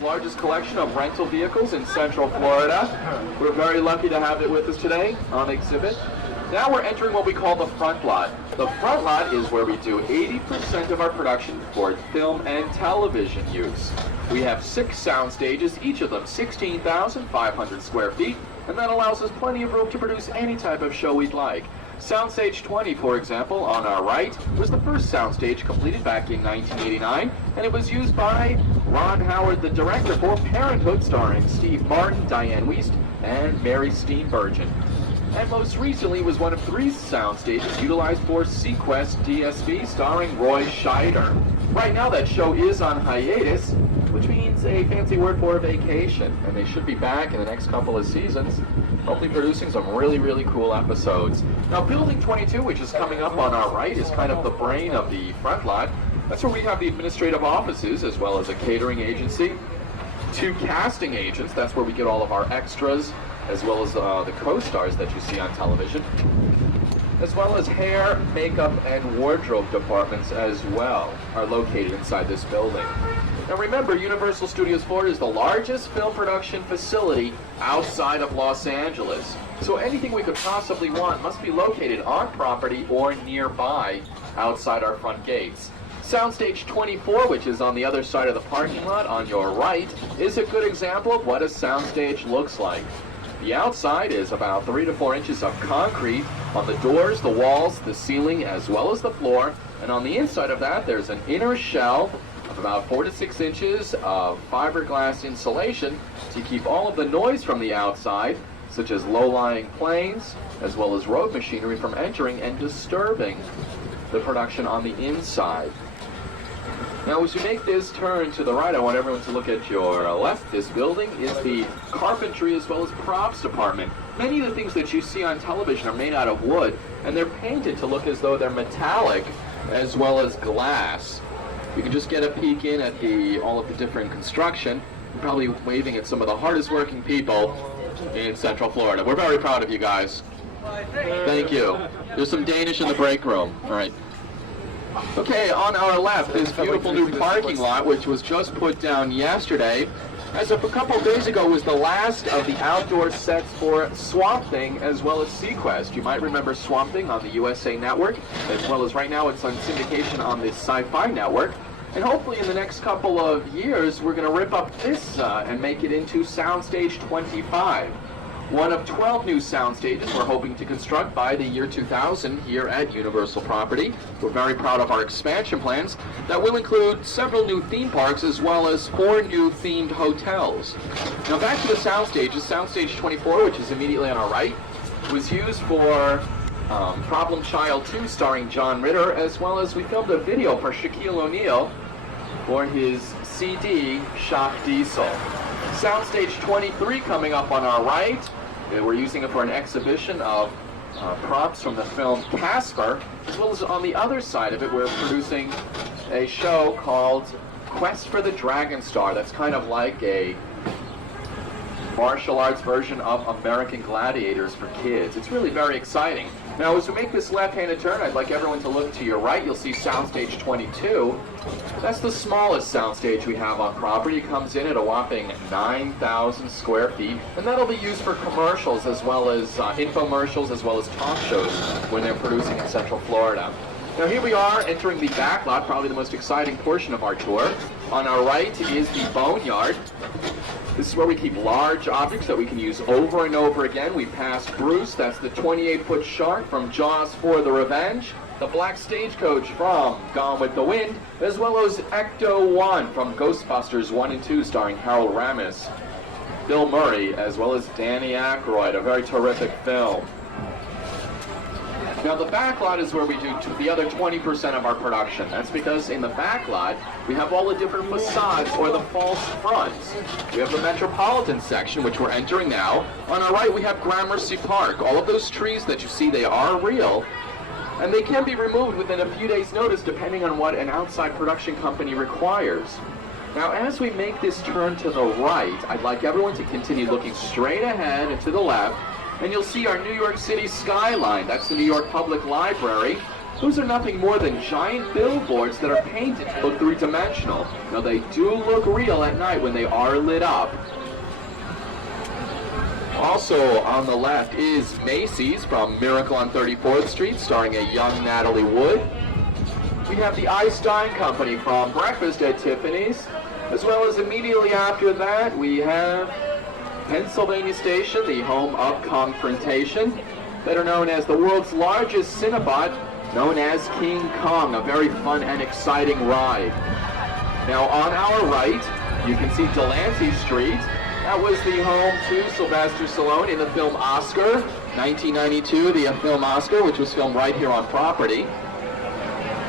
world's largest collection of rental vehicles in Central Florida. We're very lucky to have it with us today on exhibit. Now we're entering what we call the front lot. The front lot is where we do 80% of our production for film and television use. We have 6 sound stages, each of them 16,500 square feet, and that allows us plenty of room to produce any type of show we'd like. Soundstage 20, for example, on our right, was the first soundstage completed back in 1989, and it was used by Ron Howard, the director, for Parenthood, starring Steve Martin, Diane Wiest, and Mary Steenburgen. And most recently was one of 3 sound stages utilized for Sequest DSV, starring Roy Scheider. Right now that show is on hiatus, which means a fancy word for vacation, and they should be back in the next couple of seasons, hopefully producing some really, really cool episodes. Now, Building 22, which is coming up on our right, is kind of the brain of the front lot. That's where we have the administrative offices, as well as a catering agency, 2 casting agents, that's where we get all of our extras, as well as the co-stars that you see on television, as well as hair, makeup, and wardrobe departments as well are located inside this building. Now remember, Universal Studios Florida is the largest film production facility outside of Los Angeles. So anything we could possibly want must be located on property or nearby outside our front gates. Soundstage 24, which is on the other side of the parking lot on your right, is a good example of what a soundstage looks like. The outside is about 3 to 4 inches of concrete on the doors, the walls, the ceiling, as well as the floor. And on the inside of that, there's an inner shell of about 4 to 6 inches of fiberglass insulation to keep all of the noise from the outside, such as low-lying planes, as well as road machinery, from entering and disturbing the production on the inside. Now, as you make this turn to the right, I want everyone to look at your left. This building is the carpentry as well as props department. Many of the things that you see on television are made out of wood, and they're painted to look as though they're metallic as well as glass. You can just get a peek in at all of the different construction. You're probably waving at some of the hardest working people in Central Florida. We're very proud of you guys. Thank you. There's some Danish in the break room. All right. Okay, on our left, this beautiful new parking lot, which was just put down yesterday, as of a couple of days ago, was the last of the outdoor sets for Swamp Thing as well as Sequest. You might remember Swamp Thing on the USA Network, as well as right now it's on syndication on the Sci-Fi Network. And hopefully in the next couple of years, we're going to rip up this and make it into Soundstage 25. One of 12 new sound stages we're hoping to construct by the year 2000 here at Universal Property. We're very proud of our expansion plans that will include several new theme parks as well as 4 new themed hotels. Now back to the sound stages. Soundstage 24, which is immediately on our right, was used for Problem Child 2 starring John Ritter, as well as we filmed a video for Shaquille O'Neal for his CD, Shock Diesel. Soundstage 23 coming up on our right. We're using it for an exhibition of props from the film Casper, as well as on the other side of it, we're producing a show called Quest for the Dragon Star. That's kind of like a martial arts version of American Gladiators for kids. It's really very exciting. Now, as we make this left-handed turn, I'd like everyone to look to your right. You'll see Soundstage 22. That's the smallest soundstage we have on property. It comes in at a whopping 9,000 square feet, and that'll be used for commercials as well as infomercials as well as talk shows when they're producing in Central Florida. Now here we are entering the back lot, probably the most exciting portion of our tour. On our right is the boneyard. This is where we keep large objects that we can use over and over again. We passed Bruce, that's the 28-foot shark from Jaws 4: The Revenge, the black stagecoach from Gone with the Wind, as well as Ecto-1 from Ghostbusters 1 and 2 starring Harold Ramis, Bill Murray, as well as Danny Aykroyd, a very terrific film. Now the back lot is where we do the other 20% of our production. That's because in the back lot, we have all the different facades or the false fronts. We have the Metropolitan section, which we're entering now. On our right, we have Gramercy Park. All of those trees that you see, they are real, and they can be removed within a few days' notice depending on what an outside production company requires. Now, as we make this turn to the right, I'd like everyone to continue looking straight ahead and to the left, and you'll see our New York City skyline. That's the New York Public Library. Those are nothing more than giant billboards that are painted to look three-dimensional. Now they do look real at night when they are lit up. Also on the left is Macy's from Miracle on 34th Street, starring a young Natalie Wood. We have the Einstein Company from Breakfast at Tiffany's, as well as immediately after that we have Pennsylvania Station, the home of Confrontation, better known as the world's largest Cinnabot, known as King Kong, a very fun and exciting ride. Now on our right, you can see Delancey Street. That was the home to Sylvester Stallone in the film Oscar, 1992, the film Oscar, which was filmed right here on property.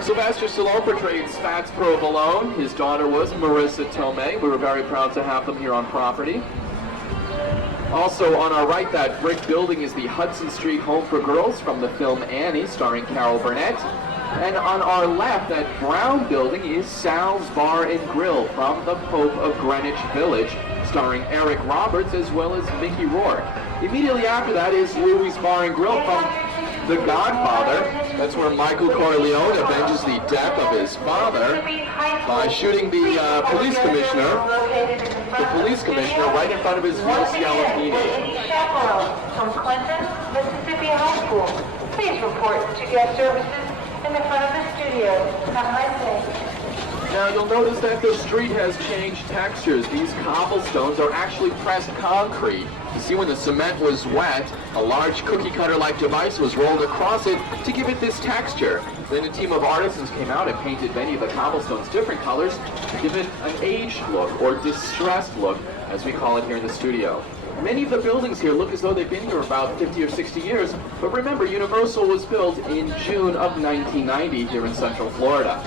Sylvester Stallone portrayed Spats Provolone. His daughter was Marissa Tomei. We were very proud to have them here on property. Also on our right, that brick building is the Hudson Street Home for Girls from the film Annie, starring Carol Burnett. And on our left, that brown building is Sal's Bar and Grill from the Pope of Greenwich Village, starring Eric Roberts as well as Mickey Rourke. Immediately after that is Louis Bar and Grill from The Godfather. That's where Michael Corleone avenges the death of his father by shooting the police commissioner right in front of his Los Jalapeno. From Clinton, Mississippi High School. Please report to guest services in the front of the studio. Have a nice day. Now you'll notice that the street has changed textures. These cobblestones are actually pressed concrete. You see, when the cement was wet, a large cookie cutter-like device was rolled across it to give it this texture. Then a team of artisans came out and painted many of the cobblestones different colors to give it an aged look, or distressed look, as we call it here in the studio. Many of the buildings here look as though they've been here about 50 or 60 years, but remember, Universal was built in June of 1990 here in Central Florida.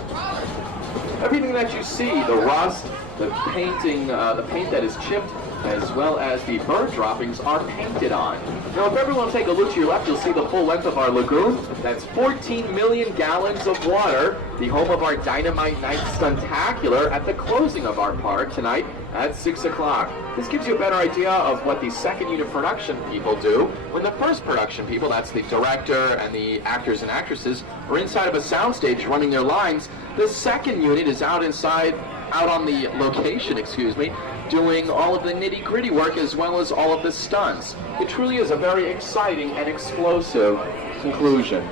Everything that you see, the rust, the painting, the paint that is chipped, as well as the bird droppings are painted on. Now, if everyone will take a look to your left, you'll see the full length of our lagoon. That's 14 million gallons of water, the home of our Dynamite Night Stuntacular at the closing of our park tonight at 6 o'clock. This gives you a better idea of what the second unit production people do. When the first production people, that's the director and the actors and actresses, are inside of a soundstage running their lines, the second unit is out on the location, doing all of the nitty-gritty work as well as all of the stunts. It truly is a very exciting and explosive conclusion.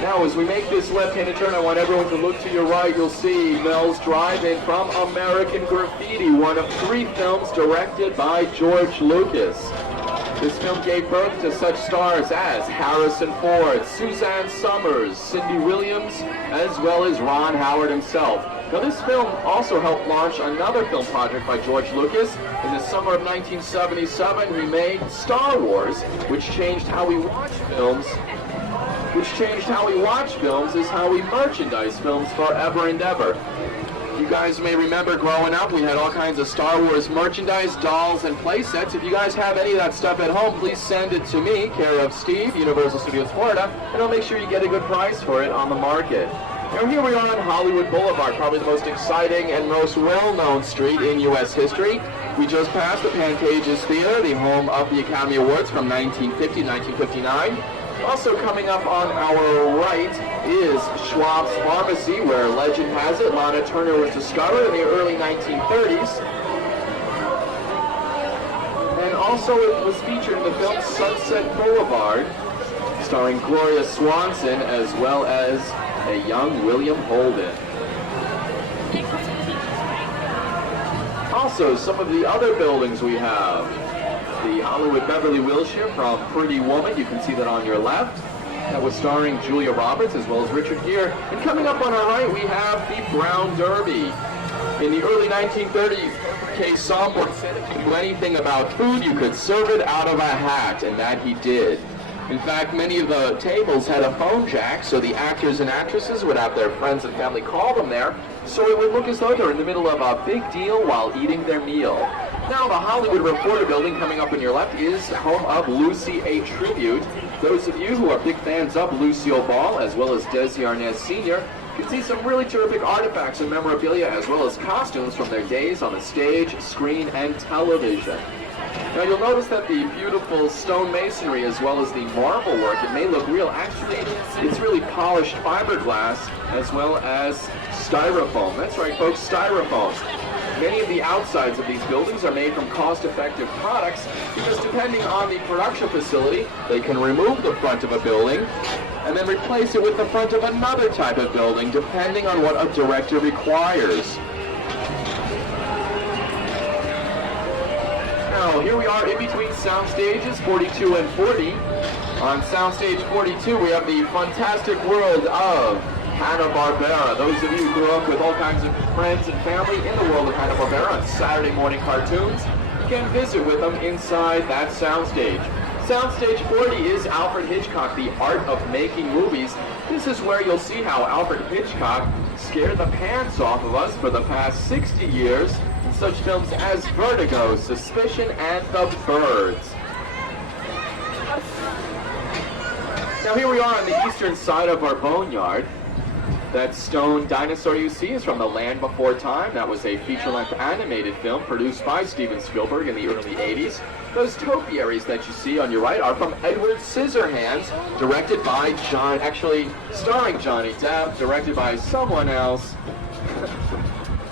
Now, as we make this left-handed turn, I want everyone to look to your right. You'll see Mel's Drive-In from American Graffiti, one of 3 films directed by George Lucas. This film gave birth to such stars as Harrison Ford, Suzanne Summers, Cindy Williams, as well as Ron Howard himself. Now, this film also helped launch another film project by George Lucas. In the summer of 1977, he made Star Wars, which changed how we watch films. Is how we merchandise films forever and ever. You guys may remember growing up, we had all kinds of Star Wars merchandise, dolls, and play sets. If you guys have any of that stuff at home, please send it to me, care of Steve, Universal Studios Florida, and I'll make sure you get a good price for it on the market. Now, here we are on Hollywood Boulevard, probably the most exciting and most well-known street in U.S. history. We just passed the Pantages Theater, the home of the Academy Awards from 1950 to 1959. Also coming up on our right is Schwab's Pharmacy, where legend has it Lana Turner was discovered in the early 1930s. And also it was featured in the film Sunset Boulevard, starring Gloria Swanson as well as a young William Holden. Also, some of the other buildings we have. The Hollywood Beverly Wilshire from Pretty Woman, you can see that on your left. That was starring Julia Roberts as well as Richard Gere. And coming up on our right, we have the Brown Derby. In the early 1930s, Kay Somborn said if you knew anything about food, you could serve it out of a hat, and that he did. In fact, many of the tables had a phone jack, so the actors and actresses would have their friends and family call them there, so it would look as though they're in the middle of a big deal while eating their meal. Now, the Hollywood Reporter building coming up on your left is home of Lucy A. Tribute. Those of you who are big fans of Lucille Ball, as well as Desi Arnaz Sr., can see some really terrific artifacts and memorabilia, as well as costumes from their days on the stage, screen, and television. Now you'll notice that the beautiful stone masonry as well as the marble work, it may look real. Actually, it's really polished fiberglass as well as styrofoam. That's right, folks, styrofoam. Many of the outsides of these buildings are made from cost-effective products because depending on the production facility, they can remove the front of a building and then replace it with the front of another type of building depending on what a director requires. Now, here we are in between sound stages 42 and 40. On soundstage 42, we have the fantastic world of Hanna-Barbera. Those of you who grew up with all kinds of friends and family in the world of Hanna-Barbera on Saturday morning cartoons can visit with them inside that soundstage. Soundstage 40 is Alfred Hitchcock, the art of making movies. This is where you'll see how Alfred Hitchcock scared the pants off of us for the past 60 years in such films as Vertigo, Suspicion, and The Birds. Now here we are on the eastern side of our boneyard. That stone dinosaur you see is from The Land Before Time. That was a feature-length animated film produced by Steven Spielberg in the early 80s. Those topiaries that you see on your right are from Edward Scissorhands, directed by starring Johnny Depp, directed by someone else.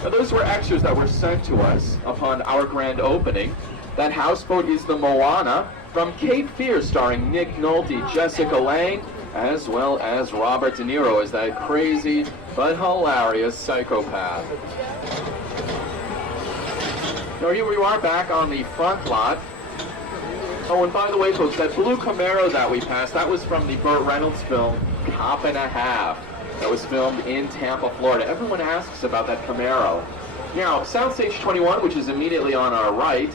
Now, those were extras that were sent to us upon our grand opening. That houseboat is the Moana from Cape Fear, starring Nick Nolte, Jessica Lange, as well as Robert De Niro as that crazy but hilarious psychopath. Now here we are back on the front lot. Oh, and by the way, folks, that blue Camaro that we passed, that was from the Burt Reynolds film Cop and a Half. That was filmed in Tampa, Florida. Everyone asks about that Camaro. Now, soundstage 21, which is immediately on our right,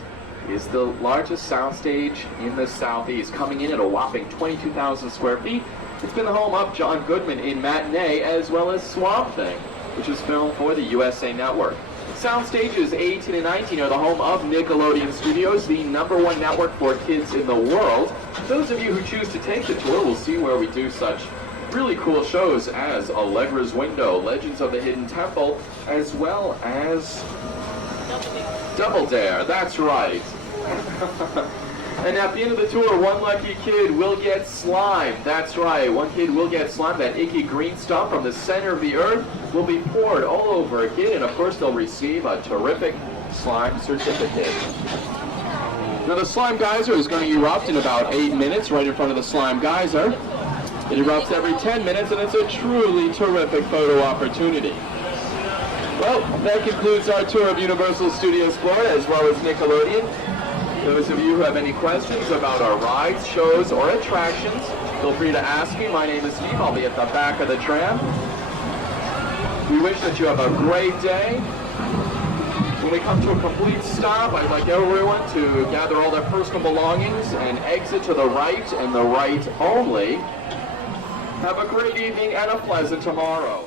is the largest soundstage in the Southeast, coming in at a whopping 22,000 square feet. It's been the home of John Goodman in Matinee, as well as Swamp Thing, which is filmed for the USA Network. Sound stages 18 and 19 are the home of Nickelodeon Studios, the #1 network for kids in the world. Those of you who choose to take the tour will see where we do such really cool shows as Allegra's Window, Legends of the Hidden Temple, as well as Double Dare. That's right. And at the end of the tour, one lucky kid will get slime. That's right, one kid will get slime. That icky green stuff from the center of the earth will be poured all over a kid, and of course they'll receive a terrific slime certificate. Now the slime geyser is going to erupt in about 8 minutes right in front of the slime geyser. It erupts every 10 minutes, and it's a truly terrific photo opportunity. Well, that concludes our tour of Universal Studios Florida, as well as Nickelodeon. Those of you who have any questions about our rides, shows, or attractions, feel free to ask me. My name is Steve. I'll be at the back of the tram. We wish that you have a great day. When we come to a complete stop, I'd like everyone to gather all their personal belongings and exit to the right and the right only. Have a great evening and a pleasant tomorrow.